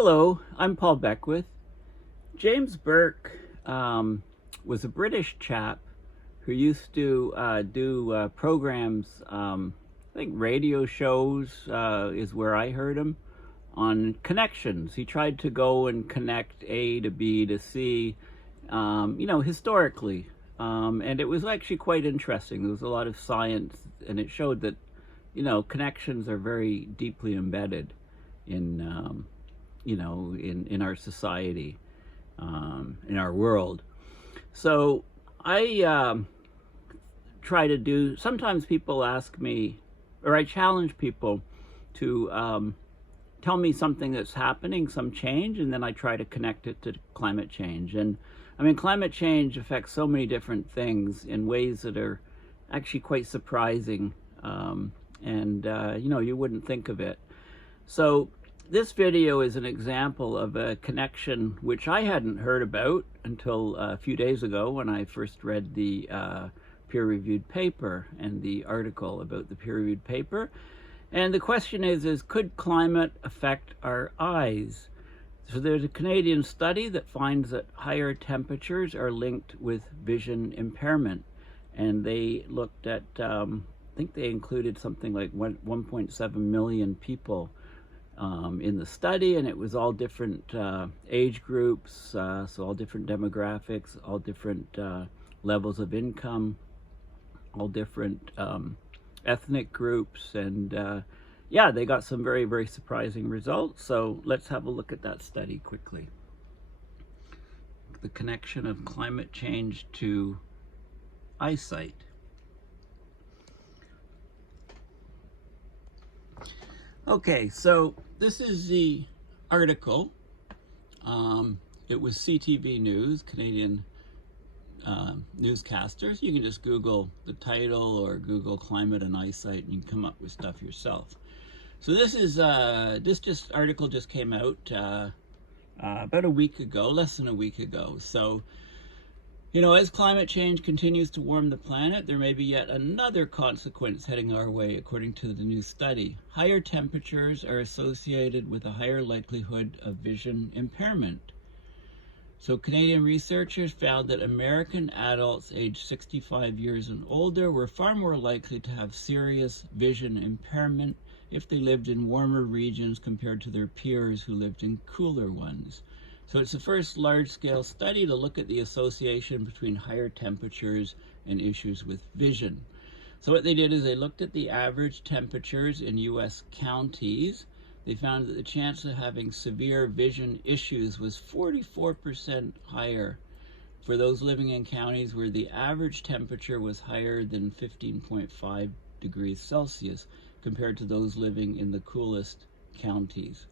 Hello, I'm Paul Beckwith. James Burke was a British chap who used to do programs, I think radio shows is where I heard him, on connections. He tried to go and connect A to B to C, historically. And it was actually quite interesting. There was a lot of science, and it showed that, connections are very deeply embedded in in our society, in our world. So I try to do, sometimes people ask me, or I challenge people to tell me something that's happening, some change, and then I try to connect it to climate change. And I mean, climate change affects so many different things in ways that are actually quite surprising, you wouldn't think of it. So this video is an example of a connection which I hadn't heard about until a few days ago when I first read the peer-reviewed paper and the article about the peer-reviewed paper. And the question is could climate affect our eyes? So there's a Canadian study that finds that higher temperatures are linked with vision impairment. And they looked at, I think they included something like 1.7 million people in the study, and it was all different age groups, so all different demographics, all different levels of income, all different ethnic groups, and yeah, they got some very, very surprising results. So let's have a look at that study quickly. The connection of climate change to eyesight. Okay, so this is the article. It was CTV News, Canadian newscasters. You can just Google the title or Google climate and eyesight, and you can come up with stuff yourself. So this is this article just came out about a week ago, less than a week ago. So, as climate change continues to warm the planet, there may be yet another consequence heading our way, according to the new study. Higher temperatures are associated with a higher likelihood of vision impairment. So Canadian researchers found that American adults aged 65 years and older were far more likely to have serious vision impairment if they lived in warmer regions compared to their peers who lived in cooler ones. So it's the first large-scale study to look at the association between higher temperatures and issues with vision. So what they did is they looked at the average temperatures in U.S. counties. They found that the chance of having severe vision issues was 44% higher for those living in counties where the average temperature was higher than 15.5 degrees Celsius compared to those living in the coolest counties.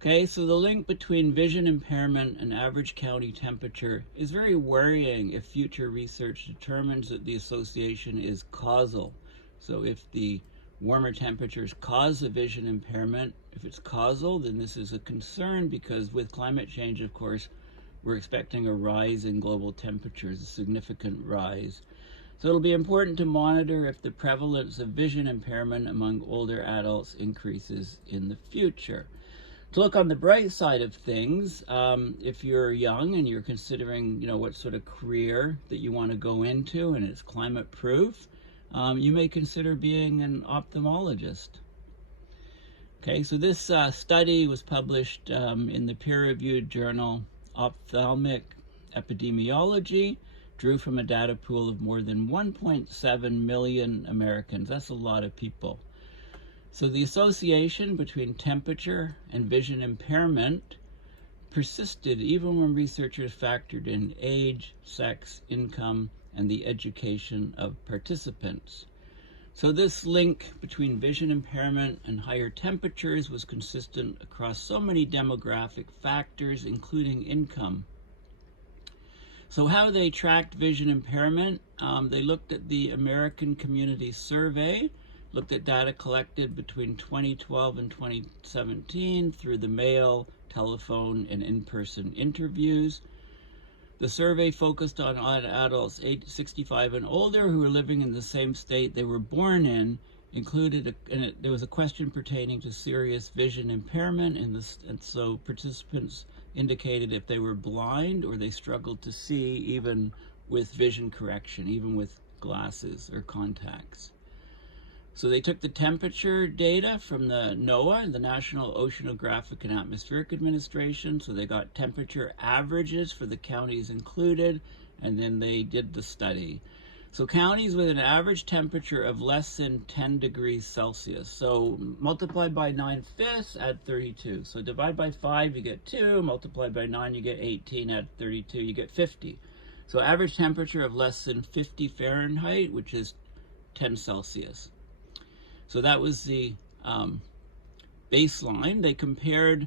Okay, so the link between vision impairment and average county temperature is very worrying if future research determines that the association is causal. So if the warmer temperatures cause the vision impairment, if it's causal, then this is a concern, because with climate change, of course, we're expecting a rise in global temperatures, a significant rise. So it'll be important to monitor if the prevalence of vision impairment among older adults increases in the future. To look on the bright side of things, if you're young and you're considering, what sort of career that you want to go into and it's climate proof, you may consider being an ophthalmologist. Okay, so this study was published in the peer-reviewed journal Ophthalmic Epidemiology, drew from a data pool of more than 1.7 million Americans. That's a lot of people. So the association between temperature and vision impairment persisted even when researchers factored in age, sex, income, and the education of participants. So this link between vision impairment and higher temperatures was consistent across so many demographic factors, including income. So how they tracked vision impairment, they looked at the American Community Survey, looked at data collected between 2012 and 2017 through the mail, telephone, and in-person interviews. The survey focused on adults aged 65 and older who were living in the same state they were born in included, there was a question pertaining to serious vision impairment, and so participants indicated if they were blind or they struggled to see even with vision correction, even with glasses or contacts. So they took the temperature data from the NOAA, the National Oceanographic and Atmospheric Administration. So they got temperature averages for the counties included, and then they did the study. So counties with an average temperature of less than 10 degrees Celsius. So multiply by 9/5, add 32. So divide by 5, you get 2. Multiply by 9, you get 18. Add 32, you get 50. So average temperature of less than 50 Fahrenheit, which is 10 Celsius. So that was the baseline. They compared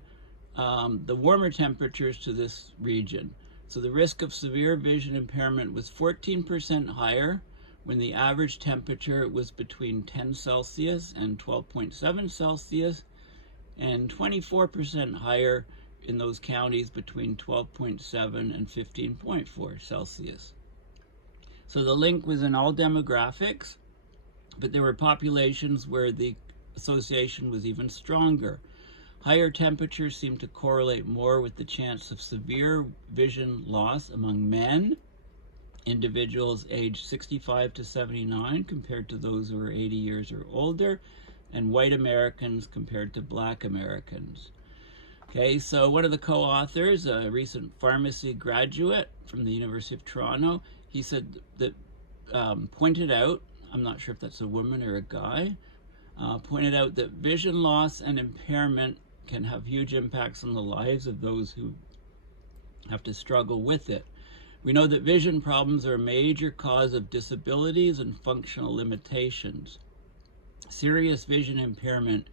the warmer temperatures to this region. So the risk of severe vision impairment was 14% higher when the average temperature was between 10 Celsius and 12.7 Celsius, and 24% higher in those counties between 12.7 and 15.4 Celsius. So the link was in all demographics, but there were populations where the association was even stronger. Higher temperatures seem to correlate more with the chance of severe vision loss among men, individuals aged 65 to 79 compared to those who are 80 years or older, and white Americans compared to black Americans. Okay, so one of the co-authors, a recent pharmacy graduate from the University of Toronto, he said that, pointed out, I'm not sure if that's a woman or a guy, pointed out that vision loss and impairment can have huge impacts on the lives of those who have to struggle with it. We know that vision problems are a major cause of disabilities and functional limitations. Serious vision impairment,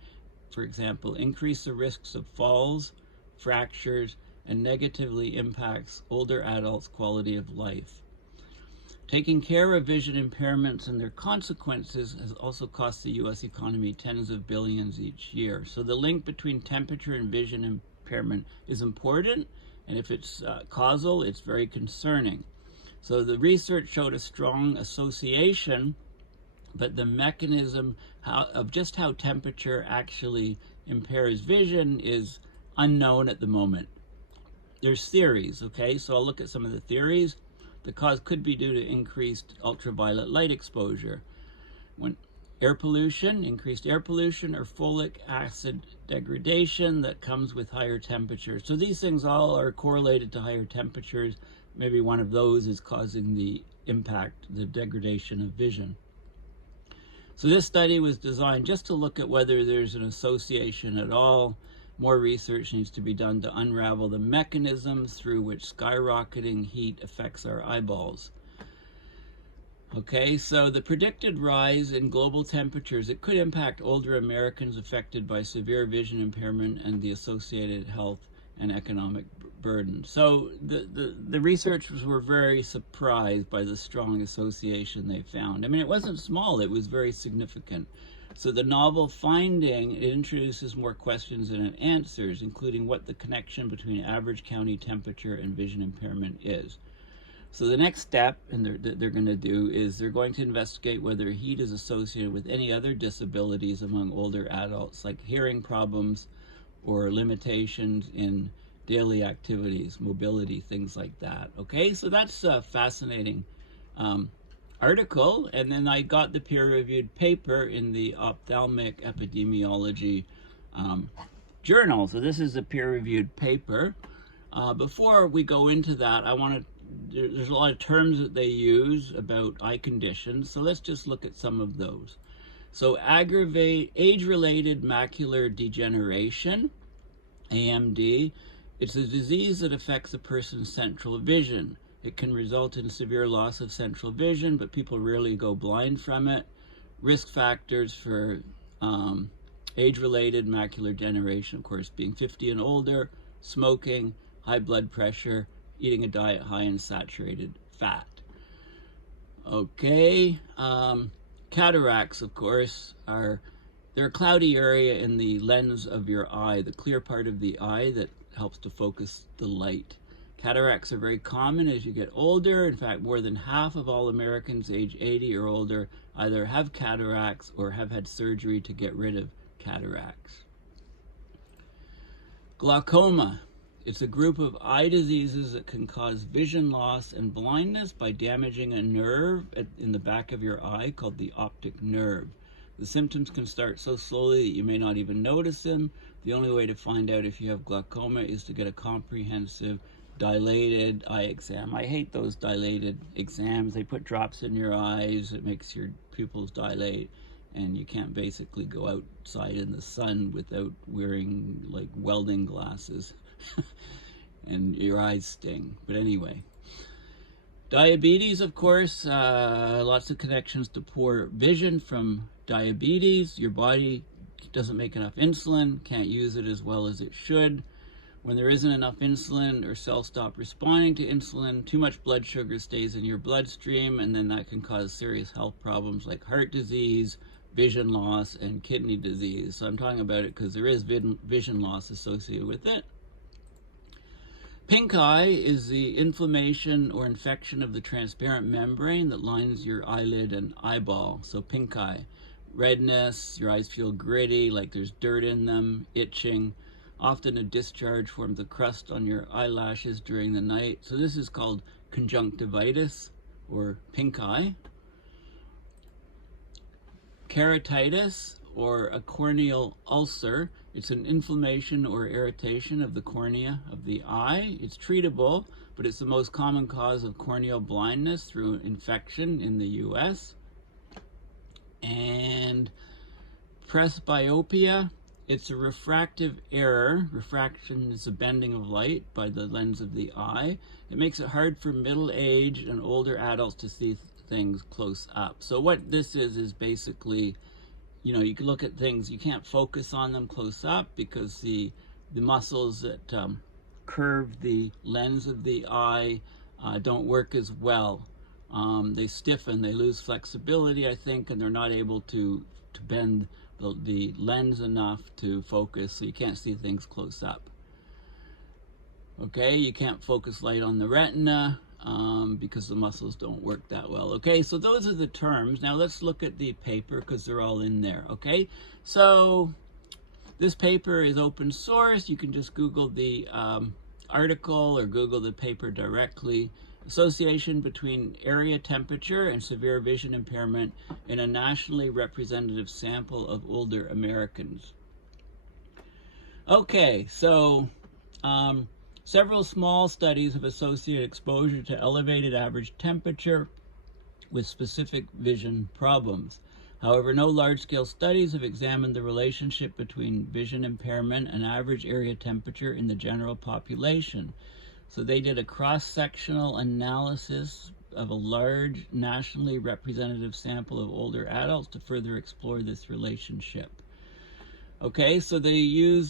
for example, increase the risks of falls, fractures, and negatively impacts older adults' quality of life. Taking care of vision impairments and their consequences has also cost the U.S. economy tens of billions each year. So the link between temperature and vision impairment is important, and if it's causal, it's very concerning. So the research showed a strong association, but the mechanism of just how temperature actually impairs vision is unknown at the moment. There's theories, okay? So I'll look at some of the theories. The cause could be due to increased ultraviolet light exposure, when increased air pollution, or folic acid degradation that comes with higher temperatures. So these things all are correlated to higher temperatures. Maybe one of those is causing the impact, the degradation of vision. So this study was designed just to look at whether there's an association at all. More research needs to be done to unravel the mechanisms through which skyrocketing heat affects our eyeballs. Okay, so the predicted rise in global temperatures, it could impact older Americans affected by severe vision impairment and the associated health and economic burden. So the researchers were very surprised by the strong association they found. I mean, it wasn't small, it was very significant. So the novel finding, it introduces more questions than it answers, including what the connection between average county temperature and vision impairment is. So the next step, and they're going to do, is they're going to investigate whether heat is associated with any other disabilities among older adults, like hearing problems or limitations in daily activities, mobility, things like that. Okay, so that's a fascinating article. And then I got the peer-reviewed paper in the Ophthalmic Epidemiology journal. So this is a peer-reviewed paper. Before we go into that, there's a lot of terms that they use about eye conditions. So let's just look at some of those. So age-related macular degeneration, AMD, it's a disease that affects a person's central vision. It can result in severe loss of central vision, but people rarely go blind from it. Risk factors for age-related macular degeneration, of course, being 50 and older, smoking, high blood pressure, eating a diet high in saturated fat. Okay, cataracts, of course, they're a cloudy area in the lens of your eye, the clear part of the eye that helps to focus the light. Cataracts are very common as you get older. In fact, more than half of all Americans age 80 or older either have cataracts or have had surgery to get rid of cataracts. Glaucoma. It's a group of eye diseases that can cause vision loss and blindness by damaging a nerve in the back of your eye called the optic nerve. The symptoms can start so slowly that you may not even notice them. The only way to find out if you have glaucoma is to get a comprehensive dilated eye exam. I hate those dilated exams. They put drops in your eyes. It makes your pupils dilate, and you can't basically go outside in the sun without wearing like welding glasses and your eyes sting. But anyway, diabetes, of course, lots of connections to poor vision from diabetes. Your body doesn't make enough insulin, can't use it as well as it should. When there isn't enough insulin, or cells stop responding to insulin, too much blood sugar stays in your bloodstream, and then that can cause serious health problems like heart disease, vision loss, and kidney disease. So I'm talking about it because there is vision loss associated with it. Pink eye is the inflammation or infection of the transparent membrane that lines your eyelid and eyeball. So pink eye. Redness, your eyes feel gritty, like there's dirt in them, itching. Often a discharge forms a crust on your eyelashes during the night. So this is called conjunctivitis or pink eye. Keratitis, or a corneal ulcer. It's an inflammation or irritation of the cornea of the eye. It's treatable, but it's the most common cause of corneal blindness through infection in the US. And presbyopia, it's a refractive error. Refraction is a bending of light by the lens of the eye. It makes it hard for middle-aged and older adults to see things close up. So what this is basically, you know, you can look at things, you can't focus on them close up because the muscles that curve the lens of the eye don't work as well. They stiffen, they lose flexibility, I think, and they're not able to bend the lens enough to focus, so you can't see things close up. Okay, you can't focus light on the retina because the muscles don't work that well. Okay, so those are the terms. Now let's look at the paper because they're all in there. Okay, so this paper is open source. You can just Google the article or Google the paper directly. Association between area temperature and severe vision impairment in a nationally representative sample of older Americans. Okay, so several small studies have associated exposure to elevated average temperature with specific vision problems. However, no large-scale studies have examined the relationship between vision impairment and average area temperature in the general population. So they did a cross-sectional analysis of a large nationally representative sample of older adults to further explore this relationship. Okay, so they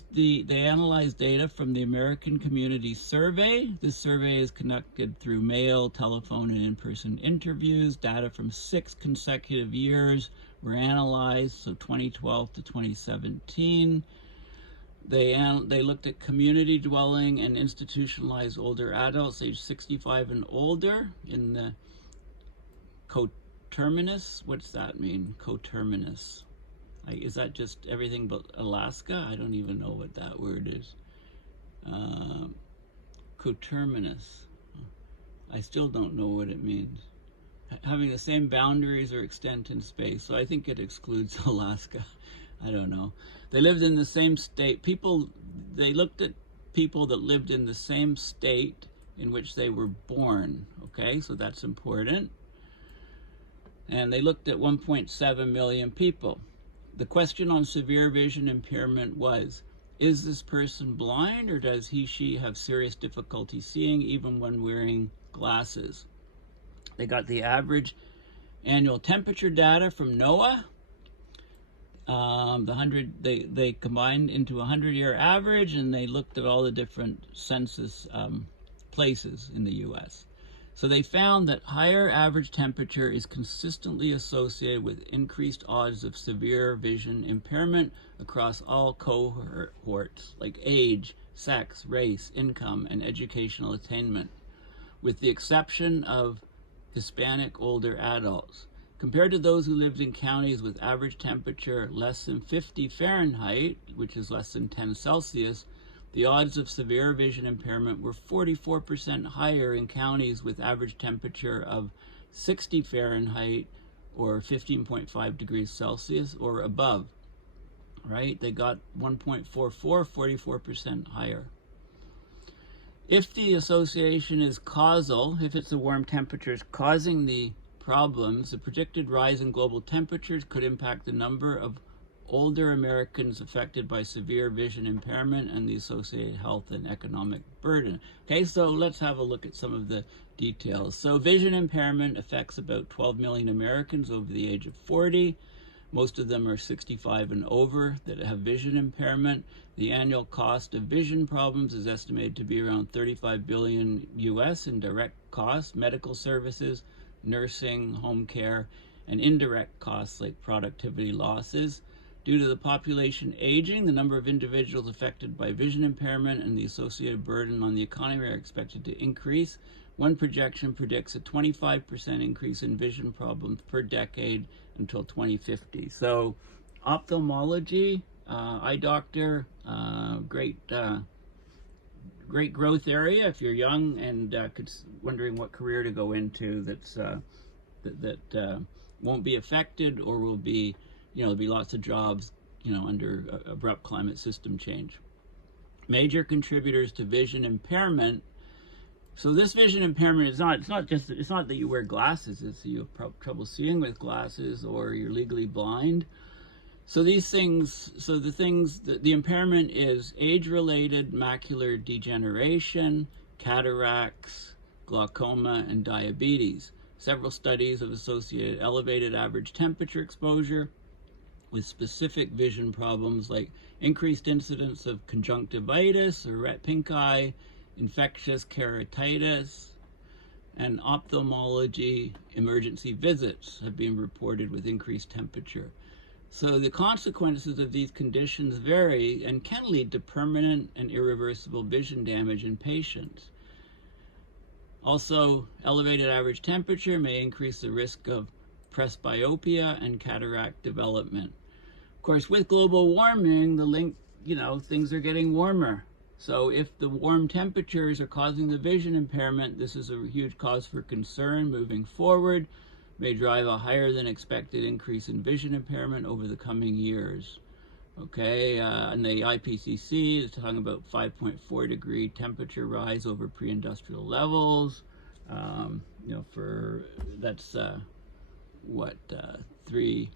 analyzed data from the American Community Survey. This survey is conducted through mail, telephone, and in-person interviews. Data from 6 consecutive years were analyzed, so 2012 to 2017. They looked at community dwelling and institutionalized older adults aged 65 and older in the coterminous. What's that mean? Coterminous. Is that just everything but Alaska? I don't even know what that word is. Coterminous. I still don't know what it means. Having the same boundaries or extent in space. So I think it excludes Alaska. I don't know. They lived in the same state. They looked at people that lived in the same state in which they were born. Okay, so that's important. And they looked at 1.7 million people. The question on severe vision impairment was, is this person blind, or does he/she have serious difficulty seeing even when wearing glasses? They got the average annual temperature data from NOAA. They combined into a 100-year average, and they looked at all the different census places in the U.S. So they found that higher average temperature is consistently associated with increased odds of severe vision impairment across all cohorts, like age, sex, race, income, and educational attainment, with the exception of Hispanic older adults. Compared to those who lived in counties with average temperature less than 50 Fahrenheit, which is less than 10 Celsius, the odds of severe vision impairment were 44% higher in counties with average temperature of 60 Fahrenheit or 15.5 degrees Celsius or above, right? They got 1.44, 44% higher. If the association is causal, if it's the warm temperatures causing the problems, the predicted rise in global temperatures could impact the number of older Americans affected by severe vision impairment and the associated health and economic burden. Okay, so let's have a look at some of the details. So vision impairment affects about 12 million Americans over the age of 40. Most of them are 65 and over that have vision impairment. The annual cost of vision problems is estimated to be around $35 billion US in direct costs, medical services, nursing, home care, and indirect costs like productivity losses. Due to the population aging, the number of individuals affected by vision impairment and the associated burden on the economy are expected to increase. One projection predicts a 25% increase in vision problems per decade until 2050. So ophthalmology, eye doctor, great growth area if you're young and wondering what career to go into that won't be affected or will be, there'll be lots of jobs, under abrupt climate system change. Major contributors to vision impairment. So this vision impairment is it's not that you wear glasses, it's that you have trouble seeing with glasses or you're legally blind. So the impairment is age-related macular degeneration, cataracts, glaucoma, and diabetes. Several studies have associated elevated average temperature exposure with specific vision problems like increased incidence of conjunctivitis or red pink eye, infectious keratitis, and ophthalmology emergency visits have been reported with increased temperature. So the consequences of these conditions vary and can lead to permanent and irreversible vision damage in patients. Also, elevated average temperature may increase the risk of presbyopia and cataract development. Of course, with global warming, the link, things are getting warmer. So if the warm temperatures are causing the vision impairment, this is a huge cause for concern moving forward, may drive a higher than expected increase in vision impairment over the coming years. Okay, and the IPCC is talking about 5.4 degree temperature rise over pre-industrial levels. That's 3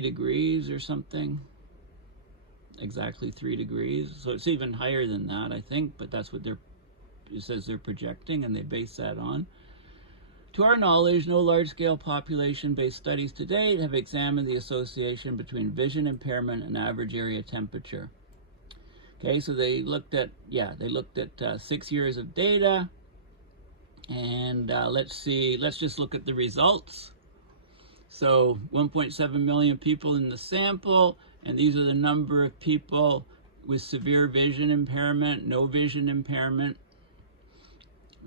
degrees or something. Exactly 3 degrees. So it's even higher than that, I think, but that's what it says they're projecting, and they base that on. To our knowledge, no large-scale population-based studies to date have examined the association between vision impairment and average area temperature. Okay, so they looked at 6 years of data, and let's just look at the results. So 1.7 million people in the sample, and these are the number of people with severe vision impairment, no vision impairment,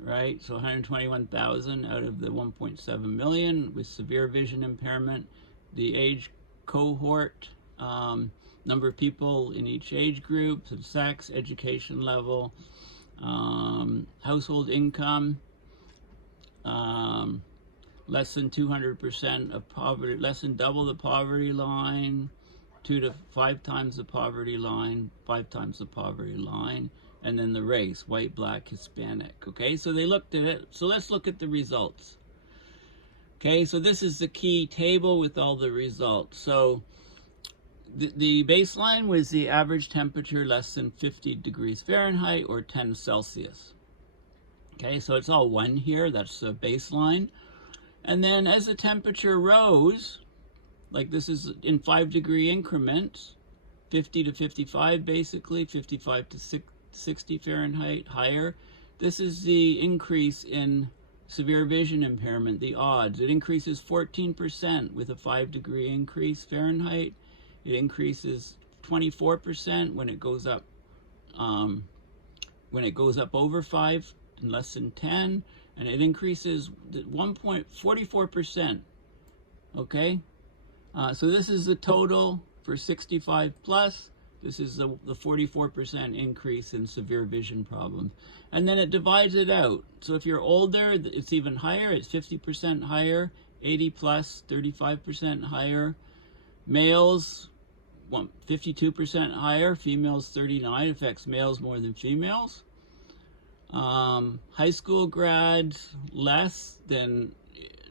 right? So 121,000 out of the 1.7 million with severe vision impairment. The age cohort, number of people in each age group, sex, education level, household income, less than 200% of poverty, less than double the poverty line, 2 to 5 times the poverty line, 5 times the poverty line, and then the race, white, black, Hispanic. Okay, so they looked at it. So let's look at the results. Okay, so this is the key table with all the results. So the baseline was the average temperature less than 50 degrees Fahrenheit or 10 Celsius. Okay, so it's all 1 here, that's the baseline. And then as the temperature rose, like this is in 5-degree increments, 50 to 55 basically, 55 to 60 Fahrenheit, higher. This is the increase in severe vision impairment, the odds. It increases 14% with a 5-degree increase Fahrenheit. It increases 24% when it goes up when it goes up over 5 and less than 10, and it increases 1.44%. Okay, so this is the total for 65 plus. This is the 44% increase in severe vision problems. And then it divides it out. So if you're older, it's even higher. It's 50% higher. 80 plus, 35% higher. Males, 52% higher. Females, 39. Affects males more than females. High school grads,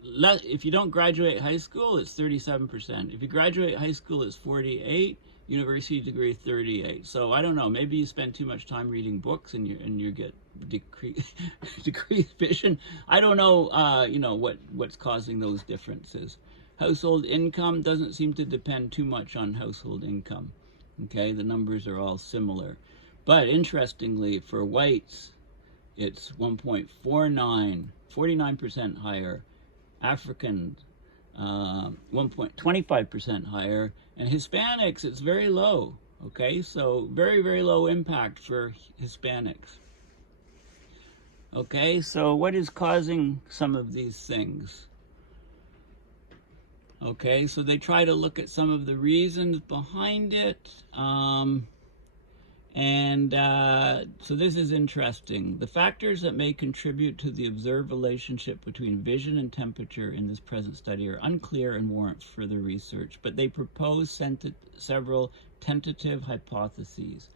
if you don't graduate high school, it's 37%. If you graduate high school, it's 48. University degree, 38. So I don't know, maybe you spend too much time reading books and you get decreased vision. I don't know, what's causing those differences. Household income doesn't seem to depend too much on household income. Okay, the numbers are all similar. But interestingly, for whites, it's 1.49, 49% higher. Africans, 25% higher, and Hispanics, it's very low. Okay, so very, very low impact for Hispanics. Okay, so what is causing some of these things? Okay, so they try to look at some of the reasons behind it. So this is interesting. The factors that may contribute to the observed relationship between vision and temperature in this present study are unclear and warrant further research, but they propose several tentative hypotheses.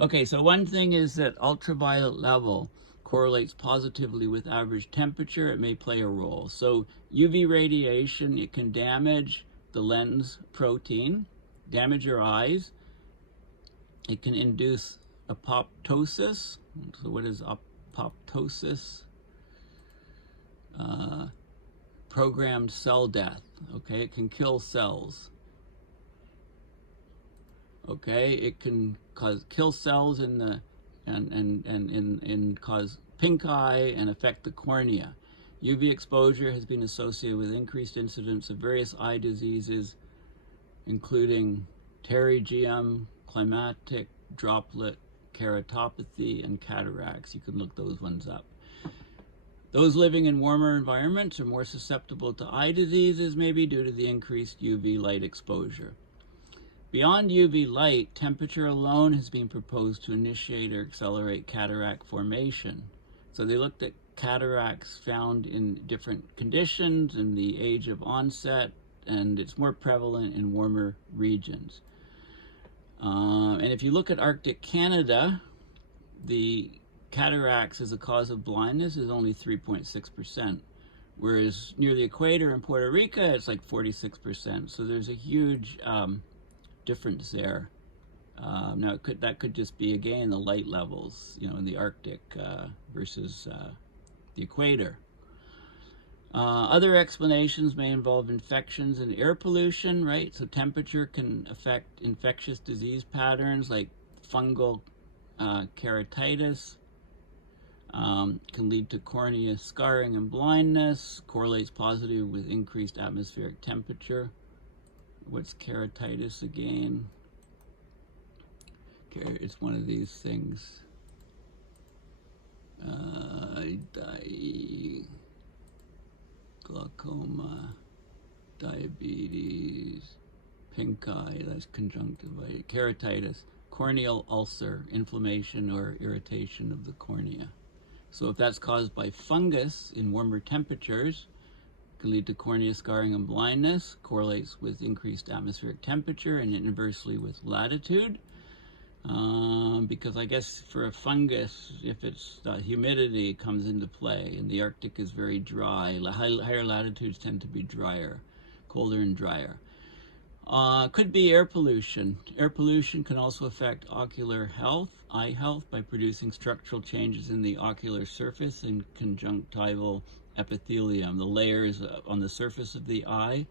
Okay, so one thing is that ultraviolet level correlates positively with average temperature. It may play a role. So UV radiation, it can damage the lens protein, damage your eyes. It can induce apoptosis. So what is apoptosis? Programmed cell death. Okay, it can kill cells. Okay, it can kill cells in the and cause pink eye and affect the cornea. UV exposure has been associated with increased incidence of various eye diseases, including pterygium, climatic droplet keratopathy, and cataracts. You can look those ones up. Those living in warmer environments are more susceptible to eye diseases, maybe due to the increased UV light exposure. Beyond UV light, temperature alone has been proposed to initiate or accelerate cataract formation. So they looked at cataracts found in different conditions and the age of onset, and it's more prevalent in warmer regions. And if you look at Arctic Canada, the cataracts as a cause of blindness is only 3.6%, whereas near the equator in Puerto Rico, it's like 46%. So there's a huge difference there. Now that could just be, again, the light levels, in the Arctic versus the equator. Other explanations may involve infections and air pollution, right? So temperature can affect infectious disease patterns like fungal keratitis, can lead to cornea scarring and blindness, correlates positively with increased atmospheric temperature. What's keratitis again? It's one of these things. Glaucoma, diabetes, pink eye, that's conjunctivitis. Keratitis, corneal ulcer, inflammation or irritation of the cornea. So if that's caused by fungus in warmer temperatures, it can lead to cornea scarring and blindness, correlates with increased atmospheric temperature and inversely with latitude. Because I guess for a fungus, if it's humidity comes into play, and the Arctic is very dry, higher latitudes tend to be drier, colder and drier. Could be air pollution. Air pollution can also affect ocular health, eye health, by producing structural changes in the ocular surface and conjunctival epithelium, the layers on the surface of the eye.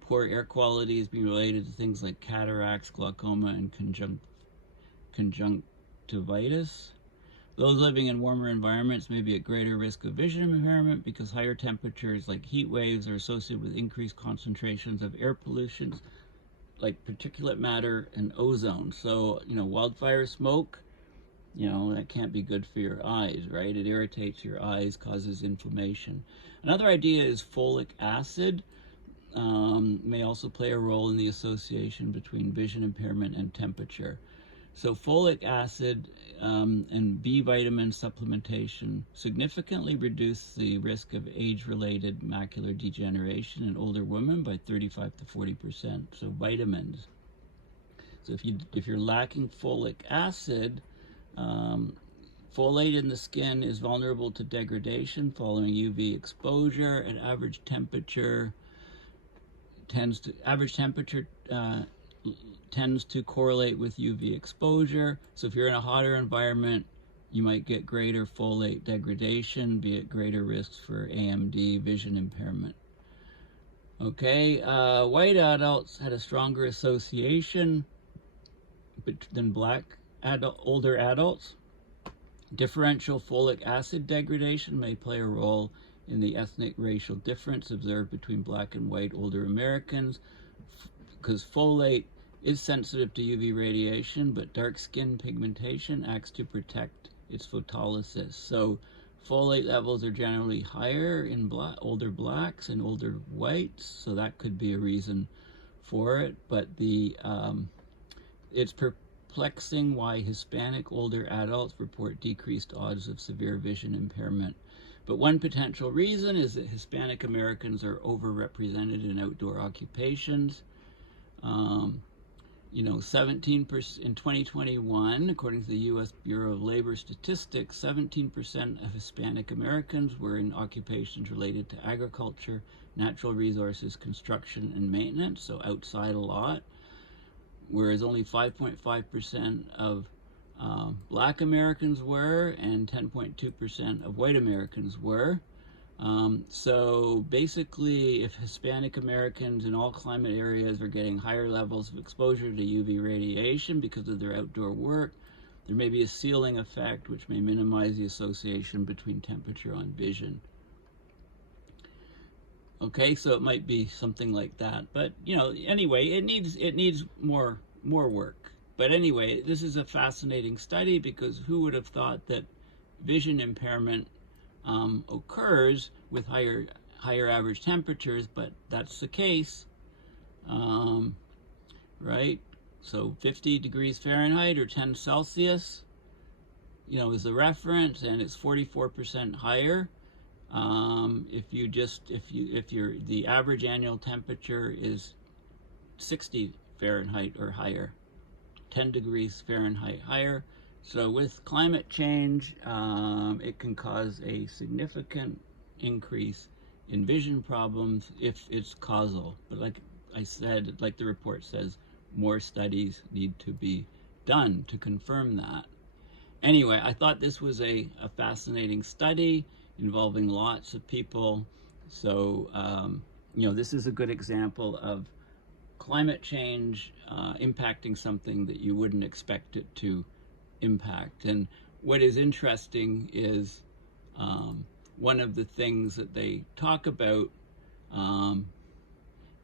Poor air quality has been related to things like cataracts, glaucoma, and conjunctivitis. Those living in warmer environments may be at greater risk of vision impairment because higher temperatures like heat waves are associated with increased concentrations of air pollutions like particulate matter and ozone. So, wildfire smoke You know, that can't be good for your eyes, right? It irritates your eyes, causes inflammation. Another idea is folic acid may also play a role in the association between vision impairment and temperature. So folic acid and B vitamin supplementation significantly reduce the risk of age-related macular degeneration in older women by 35 to 40%. So vitamins. So if you're lacking folic acid, folate in the skin is vulnerable to degradation following UV exposure, and average temperature tends to correlate with UV exposure. So if you're in a hotter environment, you might get greater folate degradation, be at greater risks for AMD, vision impairment. Okay, white adults had a stronger association than black older adults. Differential folic acid degradation may play a role in the ethnic racial difference observed between black and white older Americans, because folate is sensitive to UV radiation, but dark skin pigmentation acts to protect its photolysis. So folate levels are generally higher in older blacks and older whites, so that could be a reason for it. But it's perplexing why Hispanic older adults report decreased odds of severe vision impairment. But one potential reason is that Hispanic Americans are overrepresented in outdoor occupations. 17% in 2021, according to the U.S. Bureau of Labor Statistics, 17% of Hispanic Americans were in occupations related to agriculture, natural resources, construction, and maintenance, so outside a lot, whereas only 5.5% of Black Americans were, and 10.2% of white Americans were. So basically, if Hispanic Americans in all climate areas are getting higher levels of exposure to UV radiation because of their outdoor work, there may be a ceiling effect which may minimize the association between temperature and vision. Okay, so it might be something like that. But, anyway, it needs more work. But anyway, this is a fascinating study, because who would have thought that vision impairment occurs with higher average temperatures? But that's the case, right? So 50 degrees Fahrenheit or 10 Celsius, is the reference, and it's 44% higher. If the average annual temperature is 60 Fahrenheit or higher, 10 degrees Fahrenheit higher. So with climate change, it can cause a significant increase in vision problems if it's causal. But like I said, like the report says, more studies need to be done to confirm that. Anyway, I thought this was a fascinating study involving lots of people. So, this is a good example of climate change impacting something that you wouldn't expect it to impact. And what is interesting is one of the things that they talk about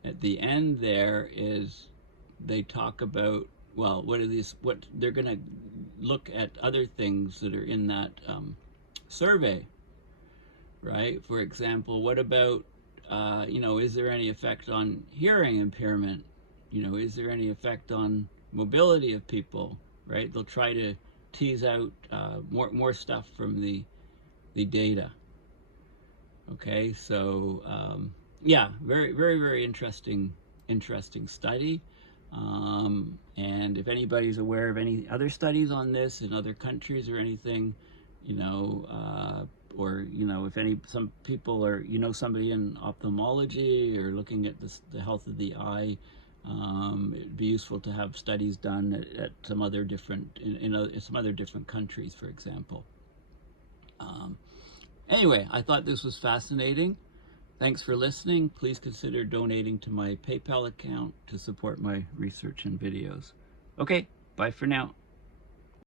at the end there is they talk about, well, what they're going to look at other things that are in that survey, right? For example, what about is there any effect on hearing impairment? Is there any effect on mobility of people, right? They'll try to tease out more stuff from the data. Okay, so very, very, very interesting study. And if anybody's aware of any other studies on this in other countries or anything, or if some people are somebody in ophthalmology or looking at the health of the eye, it'd be useful to have studies done at some other different in some other different countries, for example. Anyway, I thought this was fascinating. Thanks for listening. Please consider donating to my PayPal account to support my research and videos. Okay, bye for now.